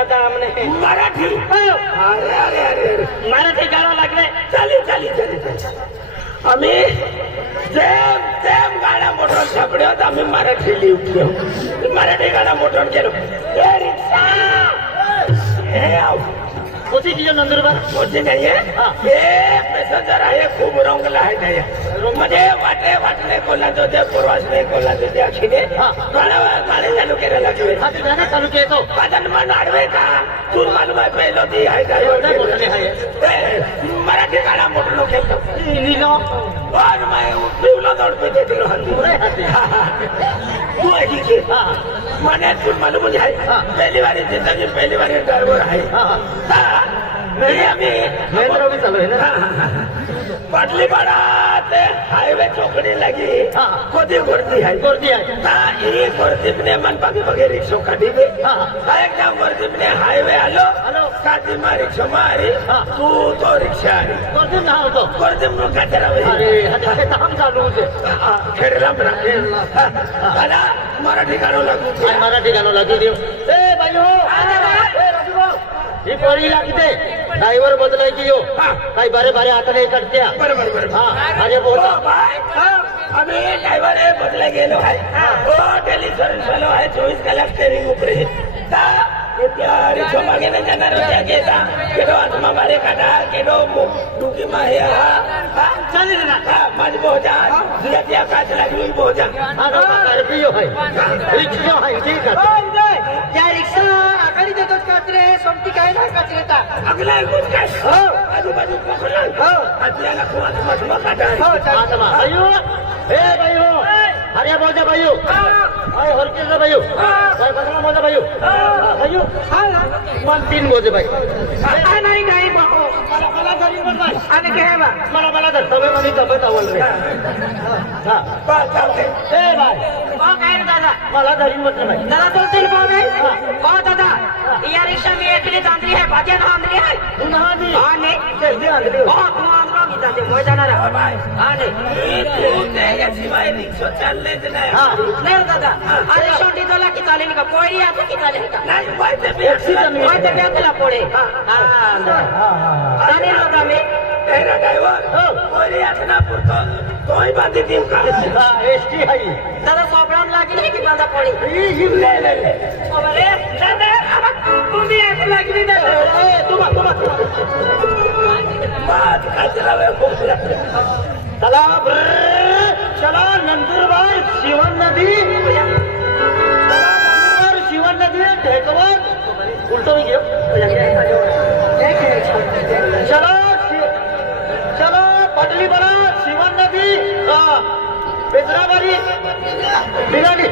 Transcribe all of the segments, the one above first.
दादा हमने मराठी अरे अरे अरे मराठी गाणं लागले. चालेल चालेल चालेल चालेल आम्ही सेम सेम गाड्या मोटर सापड्यात आम्ही मराठी लिहून मराठी गाड्या मोटर केलो. ए रिक्षा हे आव कोची की नंदुरबार मोठी नाहीये एक पॅसेंजर आहे खूप रंगला आहे नाही म्हणजे वाटले कोल्हाचं ते पूर्वासने कोल्हाचं ते अक्षिने गाणे चालू करायला लागले. हा ते गाणं चालू केलो. काजन मन आडवे का तू मालूम आहे पहिलं ती आहे मराठी गाणं मोठं केलं लिहिलो और मैं बिवलो दौड़ पे देते रहती तू ऐकी मने तू मालूम है पहली बार जिंदगी पहली बार ड्राइवर है नहीं अभी महेंद्र भी चालू है ना. पटली बड़ा हाईवे चौकड़ी लगी कोदी गर्दी है ये गर्दी ने मन पाके बगे रिक्शो काढी दे एकदम गर्दी ने हाईवे आलो काती मा रिक्शो मारी तू तो रिक्षा आली गर्दी ना होतो गर्दी म्हणून का त्याला अरे हे काम चालू होते खेळला मला मराठी गाणं लागू मराठी गाणं लागू देऊ. ए बाई हो ही पोरी लागते ड्रायव्हर बदलाय की यो काही बारे बारे आता नाही करत्या बरोबर हा अरे बोल आम्ही ड्रायव्हर आहे बदला गेलो आहे डेली सर्व्हिस वालो आहे 24 कलाक स्टेरिंग उपरे रिक्षो मागे नाही जाणार होत्या घेता केडो आत्मा बारे काढा केडो डुकी माहे चालेल ना माझी बोजा त्या काच लागली बोजा पियो आहे रिक्षा आहे ठीक आहे त्या रिक्षा आघाडी देतो काचरे सोमती काय नाही काचरेता अगला ऐकून काय आजूबाजू पकडला आपल्याला खूप काढा भाइयो ए भाइयो अरे बोजा भाइयो अरे हरकेचा भाइयो काय बघा माझा भाइयो भाइयो मन 3 बोजे भाई नाही नाही बाहो मला घरी बोल भाई आणि घे बा मला धर तबे मध्ये तबे आवल रे हा ए भाई हो काय रे दादा मला घरी बोल भाई दादा चलतील बाबे हो दादा या रिक्षा मी एकली जांदरी है भाज्या नांदरी है तू नहादी हा ने जल्दी आंदली हो तू आंदरा मी जाते मोय जाणार हा ने तू त्याशिवाय रिक्षा चाललेच नाही नाही दादा अरे शोंडी झाला की चालेल का पोळी आता की चालेल का नाही पाहिजे माहिती ब्यातला पोळे हा चालेल दादा मी तेरा ड्रायव्हर पोरी आठना पुरतो तोही बांधी देऊ का एसटी हाई दादा सोपडान लागली की बांधा पोळी ले अरे दादा तुम्ही एक लागली दादा तुम्हा बात काजला वे खूप चला चला नंदुरबार शिवन नदी ढेकवत उलटो मी घेऊ चला पटली बरा शिवन नदी बेजराबारी बिराणी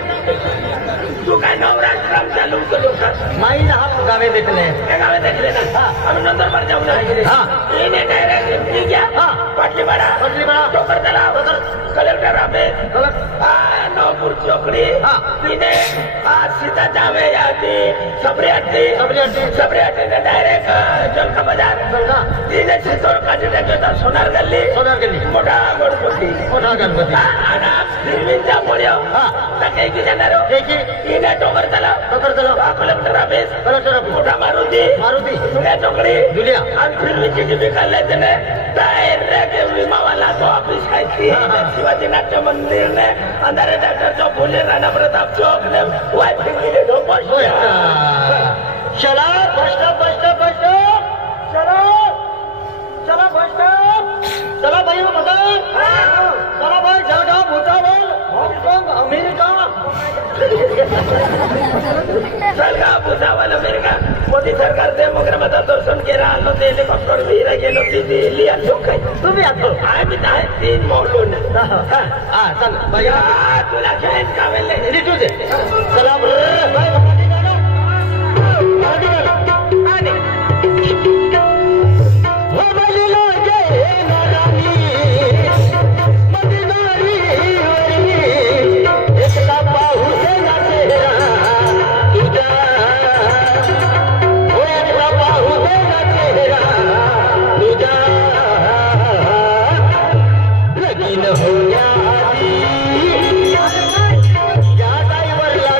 तू काय नवरात्रम चालू करू का माई ना हा गावे देखले गावे देखले ना आम्ही नंदुरबार जाऊ ना येणे डायरेक्ट मी घ्या पाटली बडा टोकर तलाव कलेक्टर ऑफिस नवपूर चौकड़ी तिने सीधा जावे आती सबरी अड्डी ने डायरेक्ट जलका बाजार तिने सिसोर काढी टाकता सोनार गल्ली मोठा गणपती आणि फिरवींच्या मोड्या काही की जाणार तिने टोकर तलाव कलेक्टर ऑफिस मोठा मारुती जुन्या चौकडी आणि फिरवीची टिपी काढलाय त्याने डायरेक्ट विमावाला तो ऑफिस खायची शिवाजी नाट्य मंदिर ने अंधारे डॉक्टर चौक बोले राणा प्रताप चौक ने वाईफ गेले तो चला बस चला चला भाई बघा चला भाई जळगाव भुसावळ हाँगकाँग अमेरिका जळगाव भुसावळ अमेरिका मोदी सरकार से मगर मत दर्शन केला आलो ते हेलिकॉप्टर वीरा गेलो ती दिल्ली आलो काय तुम्ही आतो आम्ही नाही 3 मोडून हा चल भाई तुला जॉईन कावेले तुझे चला भाई या ड्रायव्हरला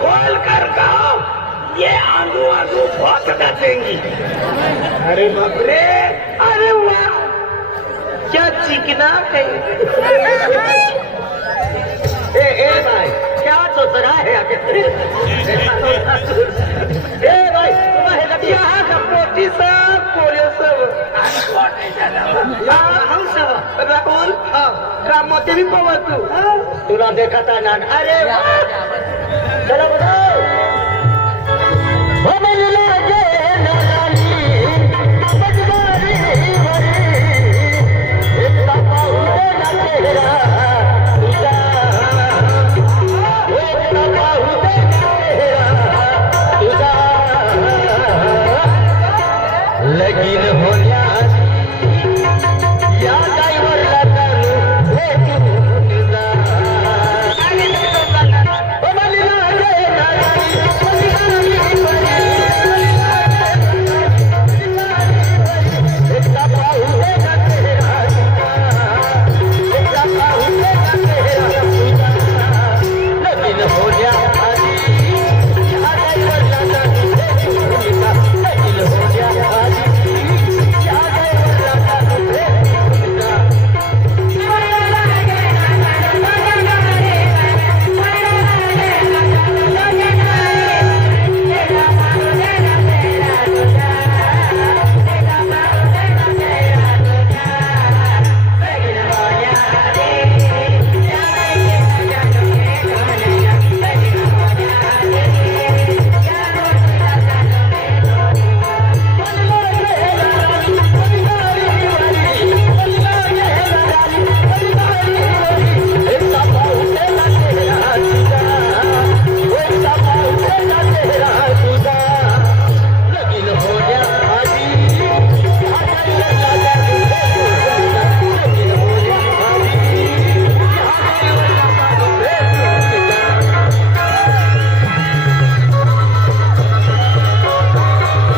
खोल कर गाओ, ये आंधू आंधू बहुत नाचेंगी। अरे बाप रे, अरे वाह, क्या चिकना है। ए भाई क्या सोच रहा है आगे ए भाई तुम्हें है लगी यहाँ का पोटी सब पोरे सब हम सब राहुल रामोते भी पवा तू तुला देखा था ना अरे वाह चलो बताओ